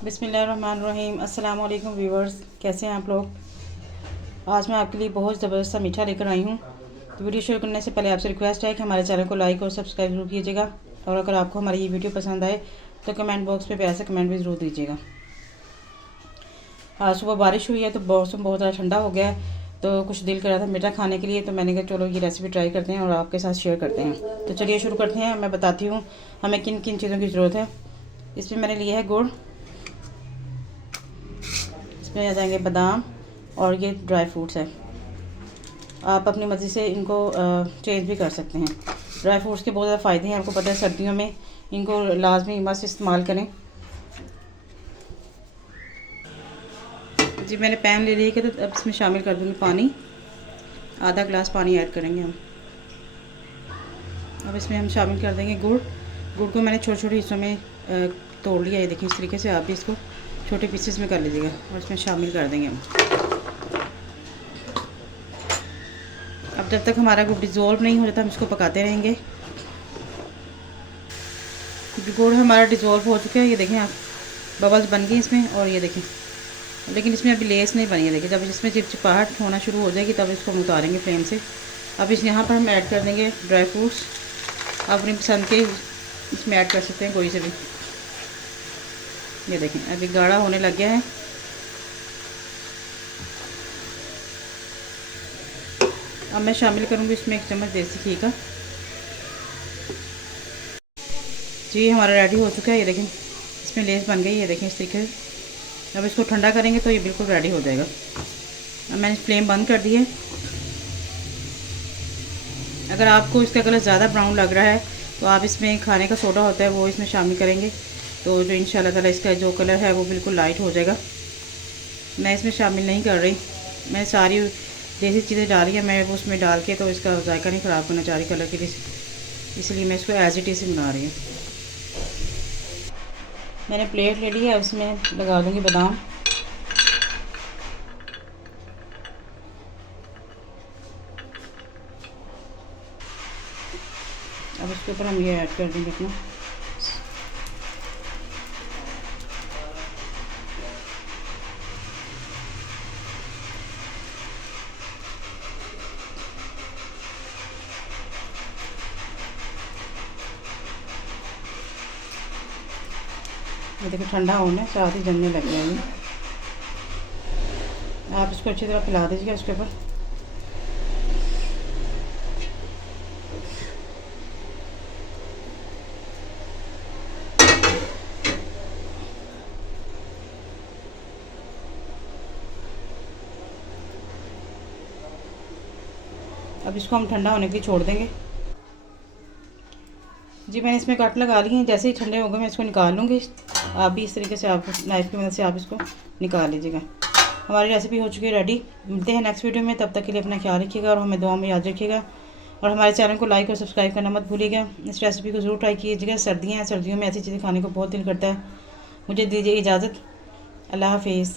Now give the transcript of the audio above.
बिस्मिल्लाहिर्रहमानिर्रहीम। अस्सलाम वालेकुम व्यूवर्स, कैसे हैं आप लोग। आज मैं आपके लिए बहुत ज़बरदस्त सा मीठा लेकर आई हूँ। तो वीडियो शुरू करने से पहले आपसे रिक्वेस्ट है कि हमारे चैनल को लाइक और सब्सक्राइब जरूर कीजिएगा, और अगर आपको हमारी ये वीडियो पसंद आए तो कमेंट बॉक्स में प्यार से कमेंट भी ज़रूर दीजिएगा। आज सुबह बारिश हुई है तो मौसम बहुत ज़्यादा ठंडा हो गया है, तो कुछ दिल कर रहा था मीठा खाने के लिए, तो मैंने कहा चलो ये रेसिपी ट्राई करते हैं और आपके साथ शेयर करते हैं। तो चलिए शुरू करते हैं। मैं बताती हूँ हमें किन किन चीज़ों की ज़रूरत है। इसमें मैंने लिया है गुड़, इसमें आ जाएंगे बादाम, और ये ड्राई फ्रूट्स है। आप अपनी मर्ज़ी से इनको चेंज भी कर सकते हैं। ड्राई फ्रूट्स के बहुत ज़्यादा फ़ायदे हैं, आपको पता है सर्दियों में इनको लाजमी मस्त इस्तेमाल करें। जी मैंने पैन ले लिया कि तो अब इसमें शामिल कर दूँगी पानी। आधा गिलास पानी ऐड करेंगे हम। अब इसमें हम शामिल कर देंगे गुड़। गुड़ को मैंने छोटे छोटे हिस्सों में तोड़ लिया है, देखिए इस तरीके से आप भी इसको छोटे पीसेस में कर लीजिएगा और इसमें शामिल कर देंगे हम। अब जब तक हमारा गुड़ डिज़ोल्व नहीं हो जाता हम इसको पकाते रहेंगे। गुड़ हमारा डिज़ोल्व हो चुका है, ये देखें आप, बबल्स बन गए इसमें, और ये देखें, लेकिन इसमें अभी लेस नहीं बनी है। देखिए जब इसमें चिपचिपाहट होना शुरू हो जाएगी तब इसको हम उतारेंगे फ्लेम से। अब यहाँ पर हम ऐड कर देंगे ड्राई फ्रूट्स। आप अपनी पसंद के इसमें ऐड कर सकते हैं कोई से भी। ये देखें अभी गाढ़ा होने लग गया है। अब मैं शामिल करूँगी इसमें 1 चम्मच देसी घी का। जी हमारा रेडी हो चुका है, ये देखें इसमें लेस बन गई है, ये देखें इस तरीके से। अब इसको ठंडा करेंगे तो ये बिल्कुल रेडी हो जाएगा। अब मैंने फ्लेम बंद कर दी है। अगर आपको इसका कलर ज़्यादा ब्राउन लग रहा है तो आप इसमें खाने का सोडा होता है वो इसमें शामिल करेंगे, तो जो इंशाल्लाह ताला इसका जो कलर है वो बिल्कुल लाइट हो जाएगा। मैं इसमें शामिल नहीं कर रही, मैं सारी देसी चीज़ें डाली है मैं वो उसमें डाल के, तो इसका जायका नहीं ख़राब करना चाह रही कलर के लिए, इसलिए मैं इसको एज इट इज़ ही बना रही हूँ। मैंने प्लेट ले ली है, उसमें लगा दूँगी बादाम। अब इसके ऊपर हम ये ऐड कर देंगे अपना ये देखो ठंडा होने साथ ही जमने लग गया ये। आप इसको अच्छी तरह फैला दीजिएगा इसके ऊपर। अब इसको हम ठंडा होने के लिए छोड़ देंगे। जी मैंने इसमें कट लगा लिए हैं, जैसे ही ठंडे हो गए मैं इसको निकाल लूँगी। आप भी इस तरीके से आप नाइफ़ की मदद से आप इसको निकाल लीजिएगा। हमारी रेसिपी हो चुकी है रेडी। मिलते हैं नेक्स्ट वीडियो में, तब तक के लिए अपना ख्याल रखिएगा और हमें दुआ में याद रखिएगा, और हमारे चैनल को लाइक और सब्सक्राइब करना मत भूलिएगा। इस रेसिपी को ज़रूर ट्राई कीजिएगा। सर्दियाँ हैं, सर्दियों में ऐसी चीज़ें खाने को बहुत दिल करता है। मुझे दीजिए इजाज़त। अल्लाह हाफिज़।